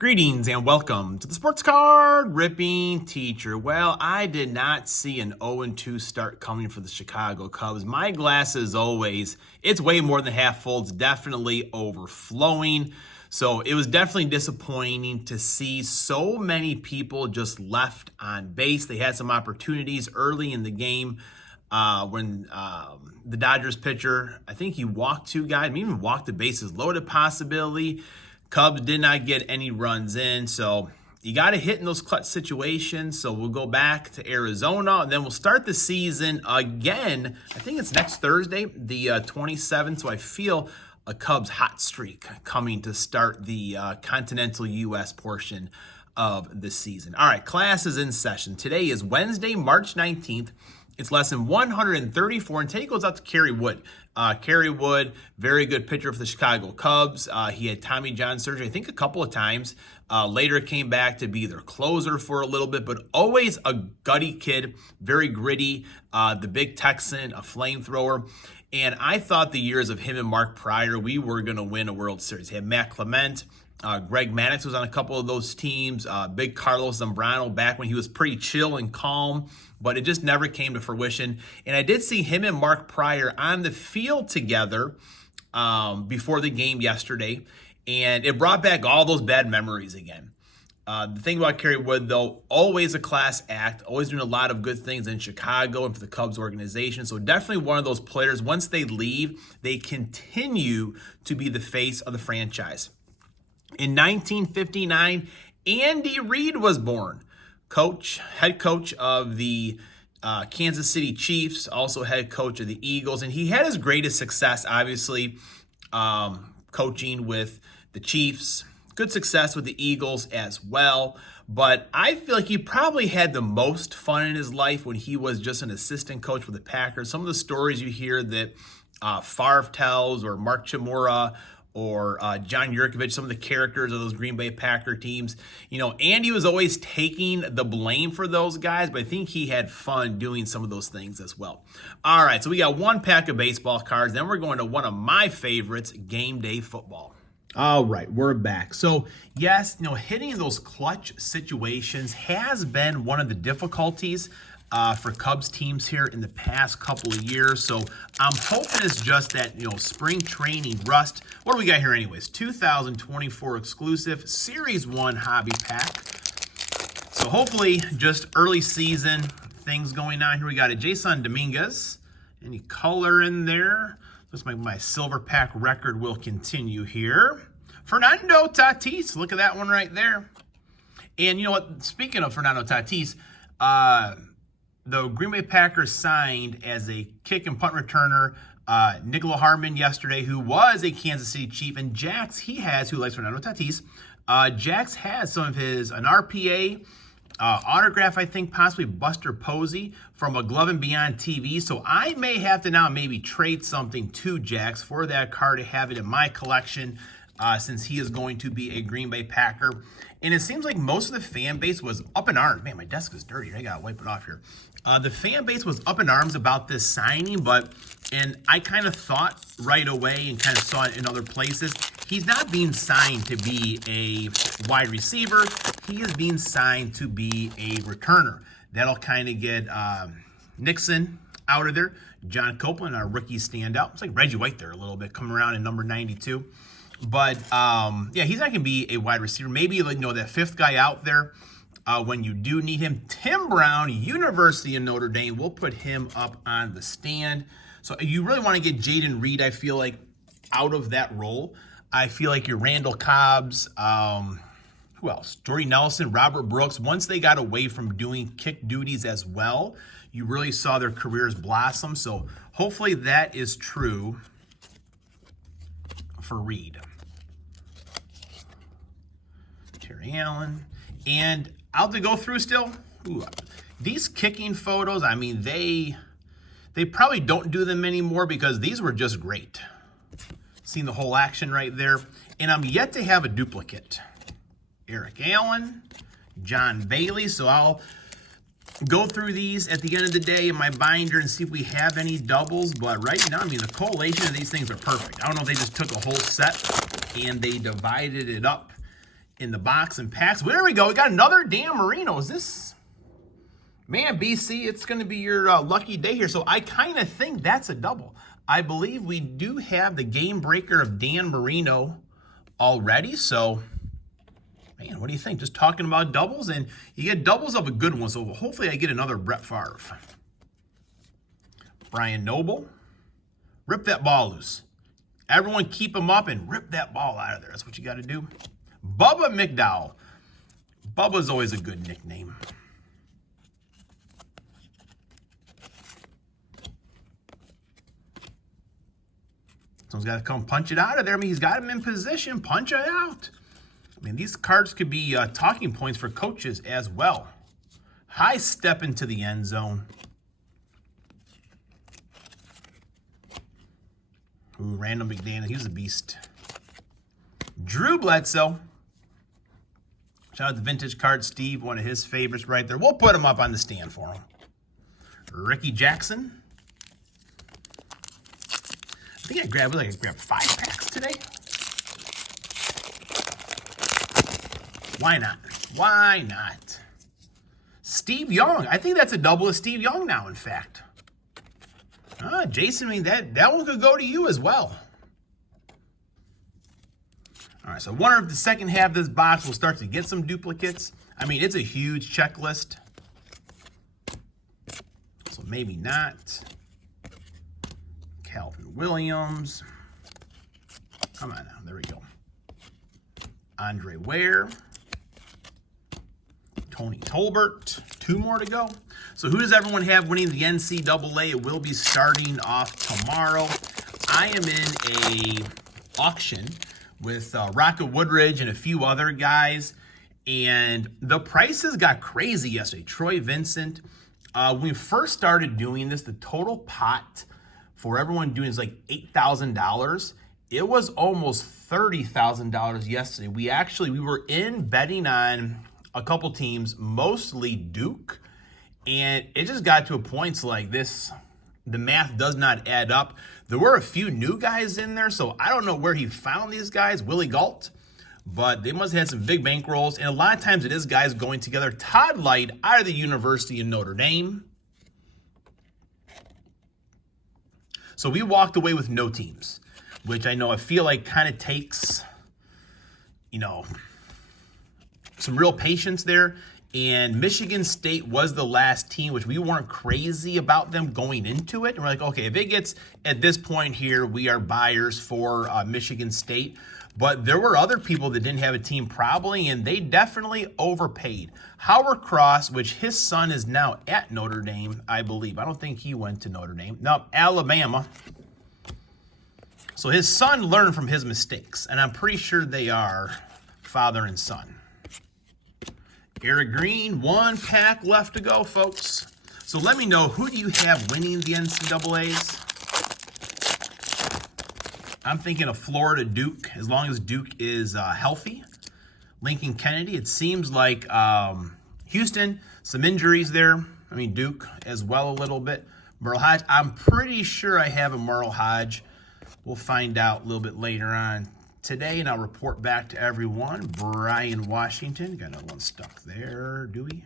Greetings and welcome to the Sports Card Ripping Teacher. Well, I did not see an 0-2 start coming for the Chicago Cubs. My glass, as always, it's way more than half full. It's definitely overflowing. So it was definitely disappointing to see so many people just left on base. They had some opportunities early in the game when the Dodgers pitcher, I think he walked two guys, maybe even walked the bases loaded possibility. Cubs did not get any runs in, so you got to hit in those clutch situations. So we'll go back to Arizona, and then we'll start the season again. I think it's next Thursday, the 27th, so I feel a Cubs hot streak coming to start the continental U.S. portion of the season. All right, class is in session. Today is Wednesday, March 19th. It's lesson 134, and today goes out to Kerry Wood. Kerry Wood, very good pitcher for the Chicago Cubs. He had Tommy John surgery, I think, a couple of times. Later came back to be their closer for a little bit, but always a gutty kid, very gritty, the big Texan, a flamethrower. And I thought the years of him and Mark Pryor, we were going to win a World Series. He had Matt Clement. Greg Maddux was on a couple of those teams. Big Carlos Zambrano back when he was pretty chill and calm, but it just never came to fruition. And I did see him and Mark Pryor on the field together before the game yesterday, and it brought back all those bad memories again. The thing about Kerry Wood, though, always a class act, always doing a lot of good things in Chicago and for the Cubs organization. So definitely one of those players, once they leave, they continue to be the face of the franchise. In 1959, Andy Reid was born. Head coach of the Kansas City Chiefs, also head coach of the Eagles. And he had his greatest success, obviously, coaching with the Chiefs. Good success with the Eagles as well. But I feel like he probably had the most fun in his life when he was just an assistant coach with the Packers. Some of the stories you hear that Favre tells, or Mark Chmura, or John Yurkovich, some of the characters of those Green Bay Packer teams. You know, Andy was always taking the blame for those guys, but I think he had fun doing some of those things as well. All right, so we got one pack of baseball cards. Then we're going to one of my favorites, game day football. All right, we're back. So, yes, hitting those clutch situations has been one of the difficulties for Cubs teams here in the past couple of years. So I'm hoping it's just that, spring training rust. What do we got here anyways? 2024 exclusive Series 1 hobby pack. So hopefully just early season things going on here. We got a Jason Dominguez. Any color in there? Looks like my silver pack record will continue here. Fernando Tatis. Look at that one right there. And you know what? Speaking of Fernando Tatis, the Green Bay Packers signed as a kick and punt returner Nicola Harmon yesterday, who was a Kansas City Chief, and Jax, who likes Fernando Tatis, Jax has some of an RPA autograph, I think, possibly Buster Posey from a Glove and Beyond TV. So I may have to now maybe trade something to Jax for that card to have it in my collection, since he is going to be a Green Bay Packer. And it seems like most of the fan base was up in arms. Man, my desk is dirty. I got to wipe it off here. The fan base was up in arms about this signing, and I kind of thought right away and kind of saw it in other places, he's not being signed to be a wide receiver. He is being signed to be a returner. That'll kind of get Nixon out of there. John Copeland, our rookie standout. It's like Reggie White there a little bit, coming around in number 92. But, yeah, he's not going to be a wide receiver. Maybe, that fifth guy out there when you do need him. Tim Brown, University of Notre Dame. We'll put him up on the stand. So you really want to get Jaden Reed, I feel like, out of that role. I feel like your Randall Cobbs, who else? Jordy Nelson, Robert Brooks. Once they got away from doing kick duties as well, you really saw their careers blossom. So hopefully that is true for Reed. Terry Allen. And I'll have to go through still. Ooh, these kicking photos, I mean, they probably don't do them anymore because these were just great. Seen the whole action right there. And I'm yet to have a duplicate. Eric Allen, John Bailey. So I'll go through these at the end of the day in my binder and see if we have any doubles. But right now, I mean, the collation of these things are perfect. I don't know if they just took a whole set and they divided it up in the box and packs. Well, there we go. We got another Dan Marino. Is this... Man, BC, it's going to be your lucky day here. So I kind of think that's a double. I believe we do have the game breaker of Dan Marino already. So, man, what do you think? Just talking about doubles, and you get doubles of a good one. So hopefully I get another Brett Favre. Brian Noble. Rip that ball loose. Everyone keep him up and rip that ball out of there. That's what you got to do. Bubba McDowell. Bubba's always a good nickname. Someone's got to come punch it out of there. I mean, he's got him in position. Punch it out. I mean, these cards could be talking points for coaches as well. High step into the end zone. Ooh, Randall McDaniel. He's a beast. Drew Bledsoe. Shout out to Vintage Card Steve, one of his favorites right there. We'll put him up on the stand for him. Ricky Jackson. I think I grabbed 5 packs today. Why not? Why not? Steve Young. I think that's a double of Steve Young now, in fact. Jason, I mean, that one could go to you as well. All right, so I wonder if the second half of this box will start to get some duplicates. I mean, it's a huge checklist. So maybe not. Calvin Williams. Come on now. There we go. Andre Ware. Tony Tolbert. 2 more to go. So who does everyone have winning the NCAA? It will be starting off tomorrow. I am in a auction with Rocket Woodridge and a few other guys. And the prices got crazy yesterday. Troy Vincent. When we first started doing this, the total pot for everyone doing is like $8,000. It was almost $30,000 yesterday. We were in betting on a couple teams, mostly Duke, and it just got to a point like this. The math does not add up. There were a few new guys in there, so I don't know where he found these guys, Willie Galt, but they must have had some big bankrolls, and a lot of times it is guys going together. Todd Light out of the University of Notre Dame. So we walked away with no teams, which I feel like kind of takes, some real patience there. And Michigan State was the last team, which we weren't crazy about them going into it. And we're like, okay, if it gets at this point here, we are buyers for Michigan State. But there were other people that didn't have a team probably, and they definitely overpaid. Howard Cross, which his son is now at Notre Dame, I believe. I don't think he went to Notre Dame. No, Alabama. So his son learned from his mistakes, and I'm pretty sure they are father and son. Eric Green, 1 pack left to go, folks. So let me know, who do you have winning the NCAAs? I'm thinking of Florida Duke, as long as Duke is healthy. Lincoln Kennedy, it seems like Houston, some injuries there. I mean, Duke as well a little bit. Merle Hodge, I'm pretty sure I have a Merle Hodge. We'll find out a little bit later on today, and I'll report back to everyone. Brian Washington, got another one stuck there, do we?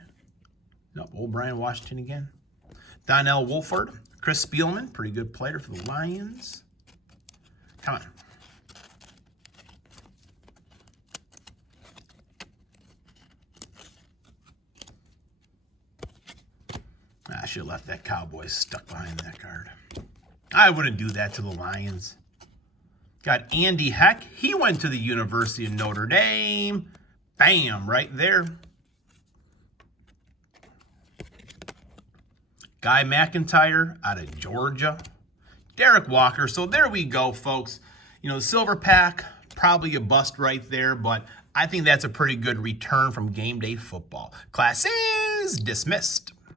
Nope, old Brian Washington again. Donnell Wolford, Chris Spielman, pretty good player for the Lions. Come on. I should have left that Cowboys stuck behind that card. I wouldn't do that to the Lions. Got Andy Heck. He went to the University of Notre Dame. Bam, right there. Guy McIntyre out of Georgia. Derek Walker. So there we go, folks. The silver pack, probably a bust right there, but I think that's a pretty good return from game day football. Class is dismissed.